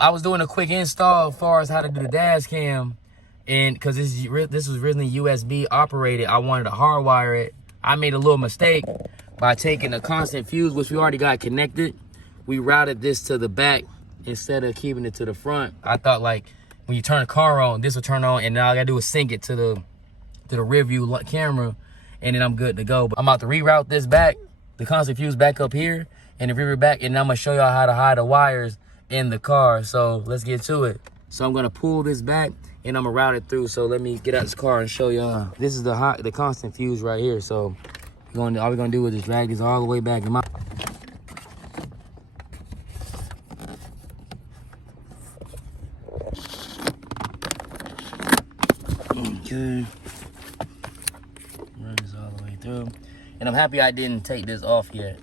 I was doing a quick install as far as how to do the dash cam, and because this was originally USB operated, I wanted to hardwire it. I made a little mistake by taking a constant fuse, which we already got connected. We routed this to the back instead of keeping it to the front. I thought like when you turn the car on, this will turn on, and now all I gotta do is sync it to the rear view camera, and then I'm good to go. But I'm about to reroute this back, the constant fuse back up here, and the rear back, and I'm gonna show y'all how to hide the wires in the car. So let's get to it. So I'm gonna pull this back and I'm gonna route it through. So let me get out this car and show y'all. This is the constant fuse right here. So all we're gonna do is just drag this all the way back in my. Okay. Run this all the way through. And I'm happy I didn't take this off yet.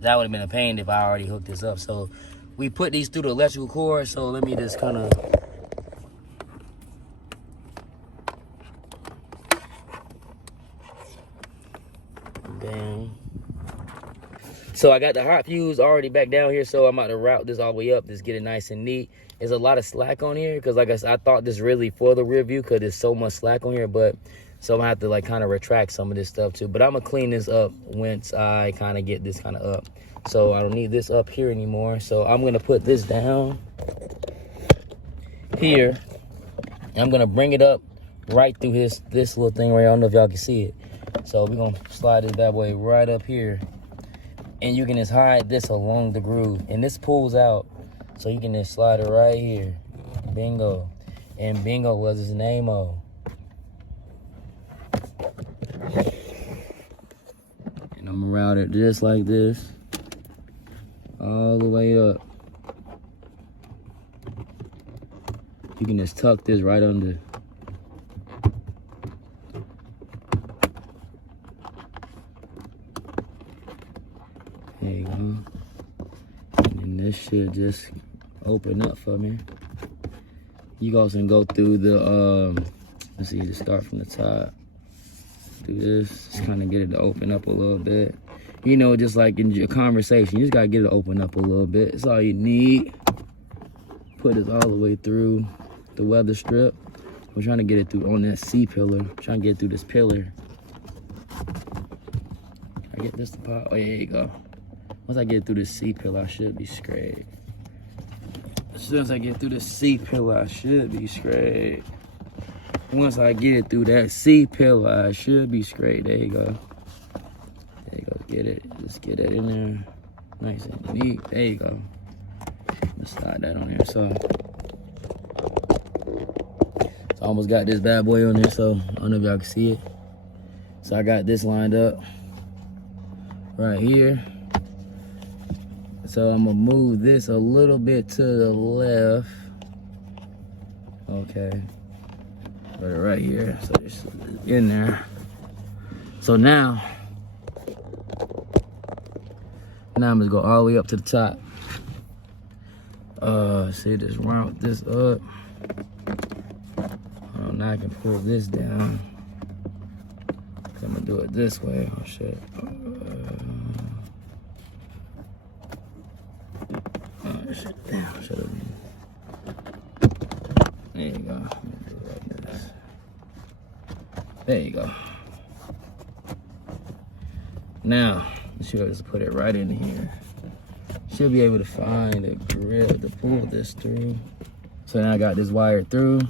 That would have been a pain if I already hooked this up. So we put these through the electrical cord. So let me just kind of. Bam. So I got the hot fuse already back down here. So I'm about to route this all the way up. Just get it nice and neat. There's a lot of slack on here because like I thought this really for the rear view because there's so much slack on here. But so I'm gonna have to like kind of retract some of this stuff too. But I'm gonna clean this up once I kind of get this kind of up. So I don't need this up here anymore. So I'm gonna put this down here. And I'm gonna bring it up right through this little thing right here. I don't know if y'all can see it. So we're gonna slide it that way right up here. And you can just hide this along the groove. And this pulls out. So you can just slide it right here. Bingo. And bingo was his name-o. And I'm gonna route it just like this. All the way up. You can just tuck this right under. There you go. And then this should just open up for me. You guys can go through the, let's see, just start from the top. Do this, just kind of get it to open up a little bit. You know, just like in your conversation, you just gotta get it to open up a little bit. It's all you need. Put it all the way through the weather strip. I'm trying to get it through on that C-pillar. I'm trying to get through this pillar. I get this to pop. Oh, yeah, there you go. Once I get through this C-pillar, I should be straight. As soon as I get through the C-pillar, I should be straight. Once I get it through that C-pillar, I should be straight. There you go. There you go. Get it. Just get it in there. Nice and neat. There you go. Let's slide that on there. So I almost got this bad boy on there. So I don't know if y'all can see it. So I got this lined up right here. So I'm gonna move this a little bit to the left. Okay. Put it right here. So it's in there. So now I'm gonna go all the way up to the top. See, just route this up. Now I can pull this down. I'm gonna do it this way. Oh shit. Damn, should have been. There you go. Do it like this. There you go. Now, should just put it right in here. Should be able to find a grip to pull this through. So now I got this wired through.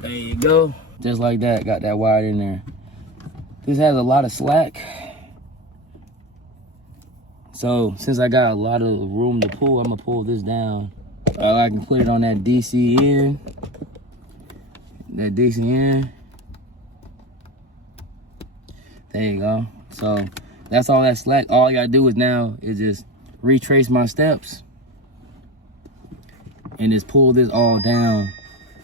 There you go. Just like that, got that wired in there. This has a lot of slack. So since I got a lot of room to pull, I'm gonna pull this down. I can put it on that DC end. That DC end. There you go. So that's all that slack. All you gotta do is now is just retrace my steps and just pull this all down.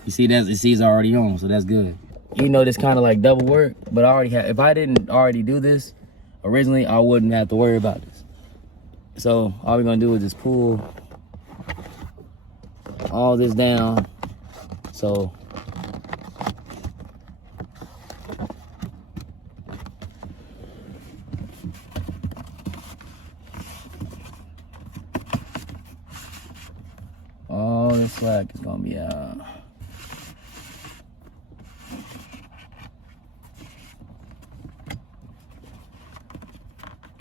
You see that it's already on, so that's good. You know, this kind of like double work, but I already have. If I didn't already do this originally, I wouldn't have to worry about this. So all we're gonna do is just pull all this down. So slack is gonna be out.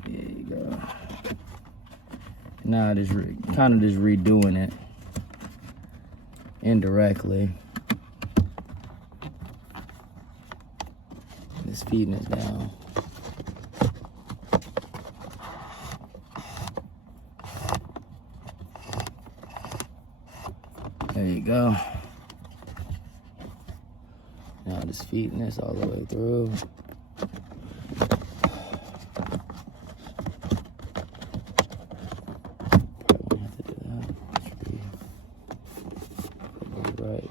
There you go. Now just kind of just redoing it indirectly. Just feeding it down. There you go. Now just feeding this all the way through. Probably won't have to do that. Right.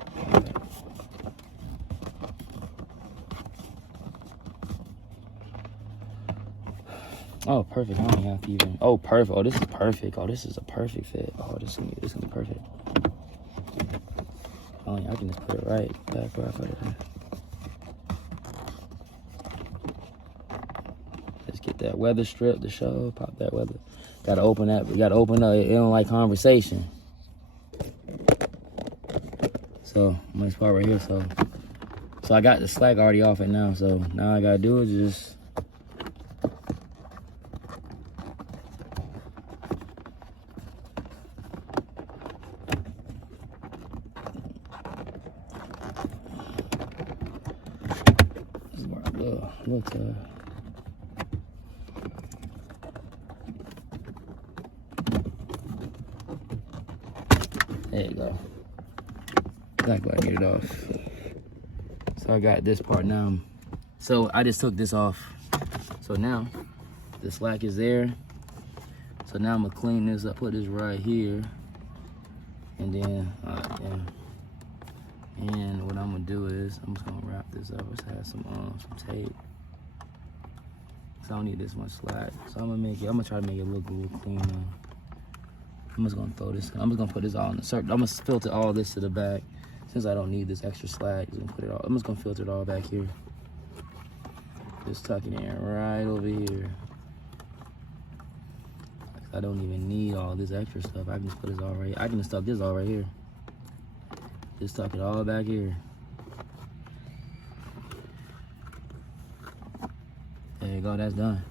Oh, perfect. I don't have to even. Oh, perfect. Oh, this is perfect. Oh, this is a perfect fit. Oh, this is gonna be perfect. Oh, I can just put it right back where I put it. Just get that weather strip to show. Pop that weather. Gotta open that. We gotta open up. It don't like conversation. So this part right here. So I got the slack already off it now. So now I gotta do is just. Look, there you go. Exactly, I get it off. So I got this part now. So I just took this off. So now the slack is there. So now I'm gonna clean this up, put this right here, and then and what I'm gonna do is I'm just gonna wrap this up. Let's have some tape. I don't need this much slack, so I'm gonna try to make it look a little clean now. I'm just gonna throw this. I'm just gonna put this all in the circle. I'm gonna filter all this to the back, since I don't need this extra slack. I'm just gonna filter it all back here. Just tuck it in right over here. I don't even need all this extra stuff. I can just put this all right. I can just tuck this all right here. Just tuck it all back here. There you go, that's done.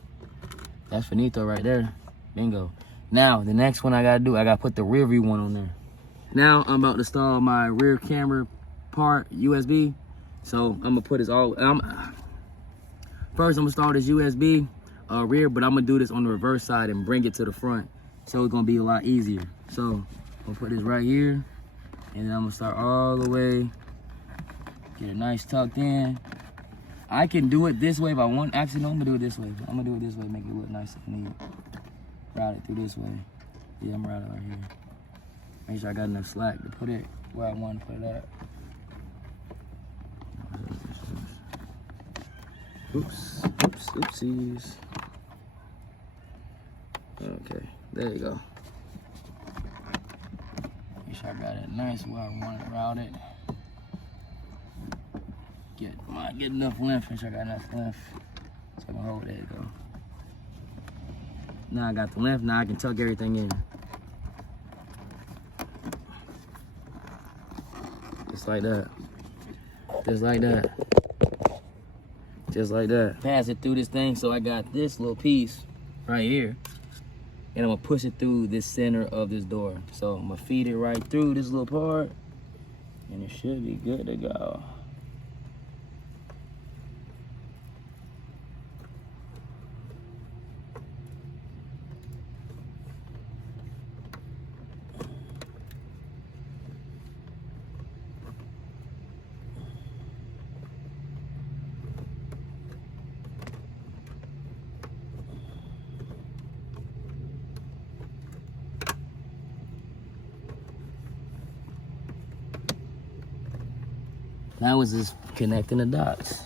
That's finito right there. Bingo. Now, the next one I gotta do, I gotta put the rear view one on there. Now, I'm about to install my rear camera part, USB. So, I'm gonna put this all, first I'm gonna start this USB rear, but I'm gonna do this on the reverse side and bring it to the front. So, it's gonna be a lot easier. So, I'm gonna put this right here, and then I'm gonna start all the way, get it nice tucked in. I can do it this way if I want. Actually, no, I'm gonna do it this way. I'm gonna do it this way, make it look nice if I need. Route it through this way. Yeah, I'm gonna route it right here. Make sure I got enough slack to put it where I want to put it at. Oops, oopsies. Okay, there you go. Make sure I got it nice where I want it routed. Get enough length, make sure I got enough length. So I can hold it, there you go. Now I got the length, now I can tuck everything in. Just like that. Just like that. Just like that. Pass it through this thing, so I got this little piece right here. And I'm gonna push it through this center of this door. So I'm gonna feed it right through this little part, and it should be good to go. Now it's just connecting the dots.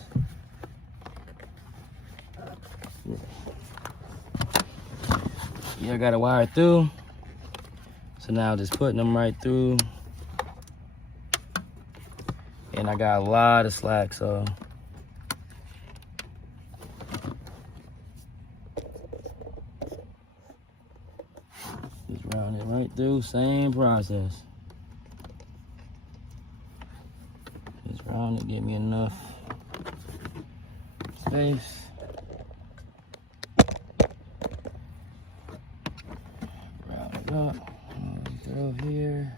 Yeah, I got to wire through. So now just putting them right through. And I got a lot of slack, so. Just round it right through, same process. trying to get me enough space. Route it up. Through here.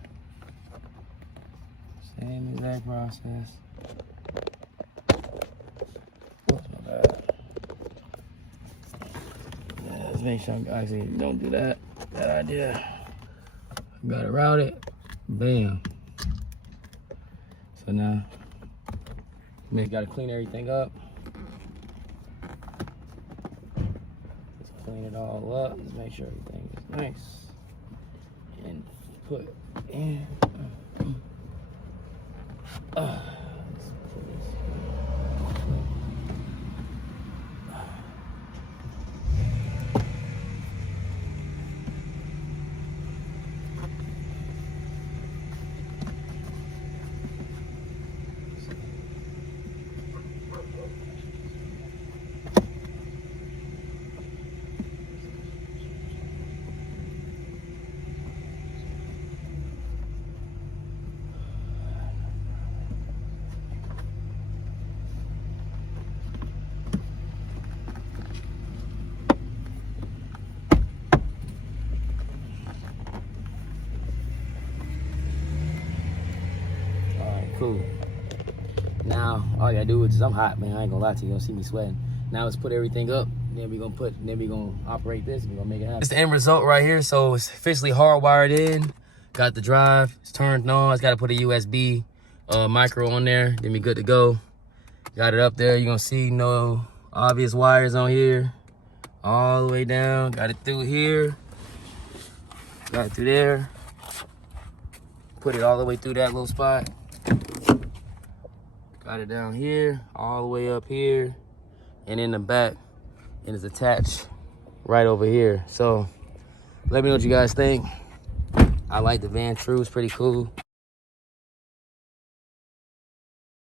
Same exact process. What's my bad? Yeah, let's make sure I actually don't do that. That idea. Got it routed. Bam. So now, we gotta clean everything up. Just clean it all up. Just make sure everything is nice. And put in. Cool. Now all you gotta do is, I'm hot, man. I ain't gonna lie to you. You're gonna see me sweating. Now let's put everything up. Then we're gonna operate this. We're gonna make it happen. It's the end result right here. So it's officially hardwired in. Got the drive. It's turned on. It's gotta put a USB micro on there. Then we good to go. Got it up there. You're gonna see no obvious wires on here. All the way down. Got it through here. Got it through there. Put it all the way through that little spot. Got it down here, all the way up here, and in the back, and it's attached right over here. So let me know what you guys think. I like the Vantrue, it's pretty cool.